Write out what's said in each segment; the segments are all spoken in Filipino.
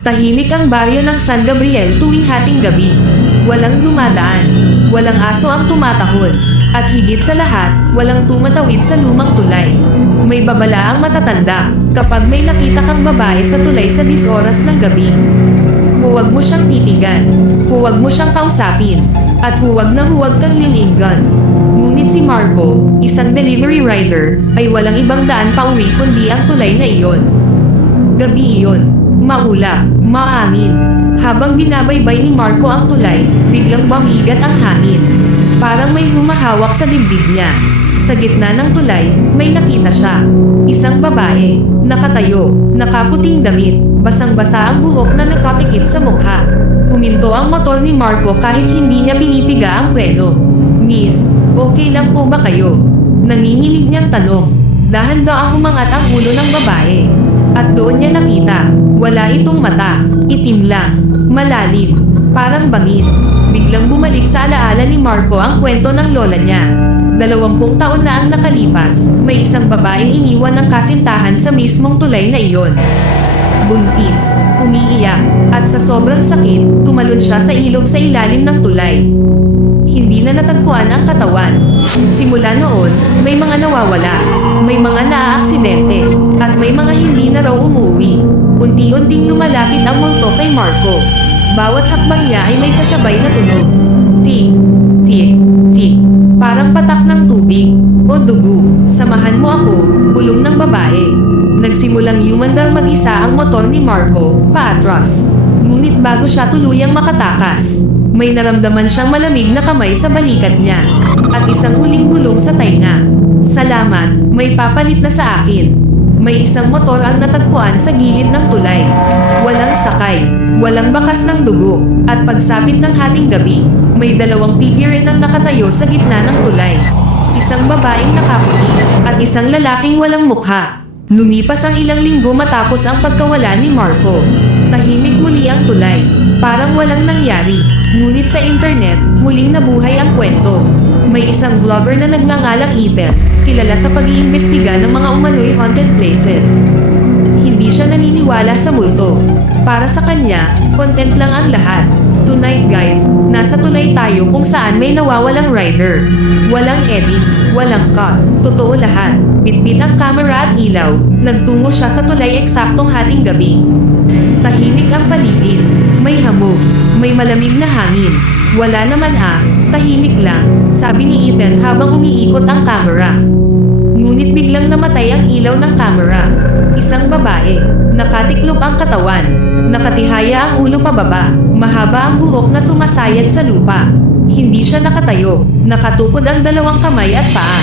Tahimik ang baryo ng San Gabriel tuwing hating gabi. Walang dumadaan, walang aso ang tumatahol, at higit sa lahat, walang tumatawid sa lumang tulay. May babala ang matatanda kapag may nakita kang babae sa tulay sa 10 oras ng gabi. Huwag mo siyang titigan, huwag mo siyang kausapin, at huwag na huwag kang lilinggan. Ngunit si Marco, isang delivery rider, ay walang ibang daan pa uwi kundi ang tulay na iyon. Gabi iyon, maulap, maangin. Habang binabaybay ni Marco ang tulay, biglang bumigat ang hangin. Parang may humahawak sa dibdib niya. Sa gitna ng tulay, may nakita siya. Isang babae, nakatayo, nakaputing damit, basang-basa ang buhok na nakatikip sa mukha. Huminto ang motor ni Marco kahit hindi niya pinipiga ang preno. "Miss, okay lang po ba kayo?" Nanginginig niyang tanong. Dahan-daang umangat ang ulo ng babae. At doon niya nakita, wala itong mata, itim lang, malalim, parang bangin. Biglang bumalik sa alaala ni Marco ang kwento ng lola niya. 20 taon na ang nakalipas, may isang babaeng iniwan ng kasintahan sa mismong tulay na iyon. Buntis, umiiyak, at sa sobrang sakit, tumalon siya sa ilog sa ilalim ng tulay. Hindi na natagpuan ang katawan. Simula noon, may mga nawawala, may mga naaaksidente, at may mga hindi na raw umuwi. Unti-unting lumalapit ang multo kay Marco. Bawat hakbang niya ay may kasabay na tunog. Tik, tik, tik. Parang patak ng tubig o dugo. "Samahan mo ako," bulong ng babae. Nagsimulang yumandar mag-isa ang motor ni Marco, paatras. Ngunit bago siya tuluyang makatakas, may naramdaman siyang malamig na kamay sa balikat niya, at isang huling bulong sa tainga. "Salamat, may papalit na sa akin." May isang motor ang natagpuan sa gilid ng tulay. Walang sakay, walang bakas ng dugo, at pagsapit ng hating gabi, may 2 figure ang nakatayo sa gitna ng tulay. Isang babaeng nakaputi, at isang lalaking walang mukha. Lumipas ang ilang linggo matapos ang pagkawala ni Marco. Tahimik muli ang tulay, parang walang nangyari. Ngunit sa internet, muling nabuhay ang kwento. May isang vlogger na nagngangalang Ethan, kilala sa pag-iimbestiga ng mga umano'y haunted places. Hindi siya naniniwala sa multo. Para sa kanya, content lang ang lahat. Tonight guys, nasa tulay tayo kung saan may nawawalang rider. Walang edit, walang cut, totoo lahat. Bitbit ang camera at ilaw, nagtungo siya sa tulay eksaktong hating gabi. Tahimik ang paligid, may hamog, may malamig na hangin. "Wala naman tahimik lang," sabi ni Ethan habang umiikot ang camera. Ngunit biglang namatay ang ilaw ng camera. Isang babae, nakatiklop ang katawan, nakatihaya ang ulo pababa, mahaba ang buhok na sumasayad sa lupa. Hindi siya nakatayo, nakatukod ang 2 kamay at paa.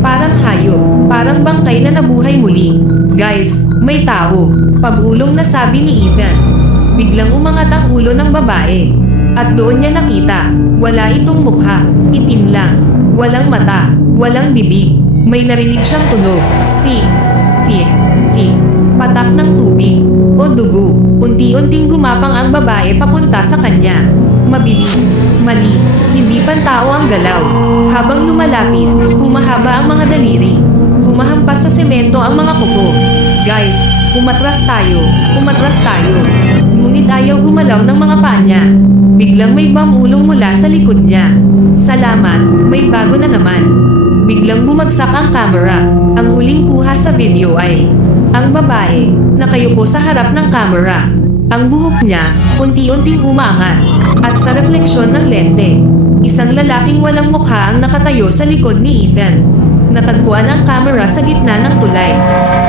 Parang hayop, parang bangkay na nabuhay muli. "Guys, may tao," pabulong na sabi ni Ethan. Biglang umangat ang ulo ng babae. At doon niya nakita, wala itong mukha, itim lang, walang mata, walang bibig. May narinig siyang tunog, tik, tik, tik, patak ng tubig, o dugo. Unti-unting gumapang ang babae papunta sa kanya. Mabilis, mali, hindi pantao ang galaw. Habang lumalapit, humahaba ang mga daliri. Humahampas sa semento ang mga kuko. "Guys, umatras tayo, umatras tayo." Ngunit ayaw gumalaw ng mga paa niya. Biglang may bamulong mula sa likod niya. "Salamat, may bago na naman." Biglang bumagsak ang camera. Ang huling kuha sa video ay ang babae, nakayuko sa harap ng camera. Ang buhok niya, unti-unting umaangat. At sa refleksyon ng lente, isang lalaking walang mukha ang nakatayo sa likod ni Ethan. Natagpuan ang camera sa gitna ng tulay.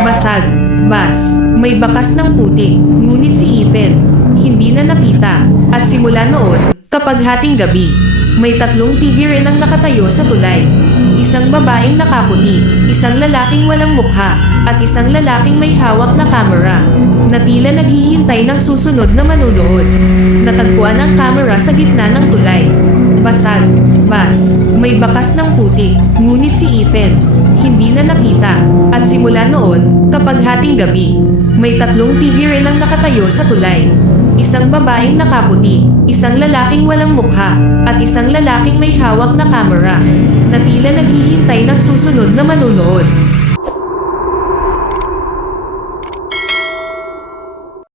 Basag, bas, may bakas ng putik, ngunit si Ethan, hindi na nakita. At simula noon, kapag hating gabi, may 3 figure ang nakatayo sa tulay. Isang babaeng nakaputi, isang lalaking walang mukha, at isang lalaking may hawak na kamera, na tila naghihintay ng susunod na manunood. Natagpuan ang kamera sa gitna ng tulay. Basag, bas, may bakas ng putik, ngunit si Ethan, hindi na nakita. At simula noon, kapag hating gabi, may 3 figure ang nakatayo sa tulay. Isang babaeng nakaputi, isang lalaking walang mukha, at isang lalaking may hawak na kamera, na tila naghihintay ng susunod na manunood.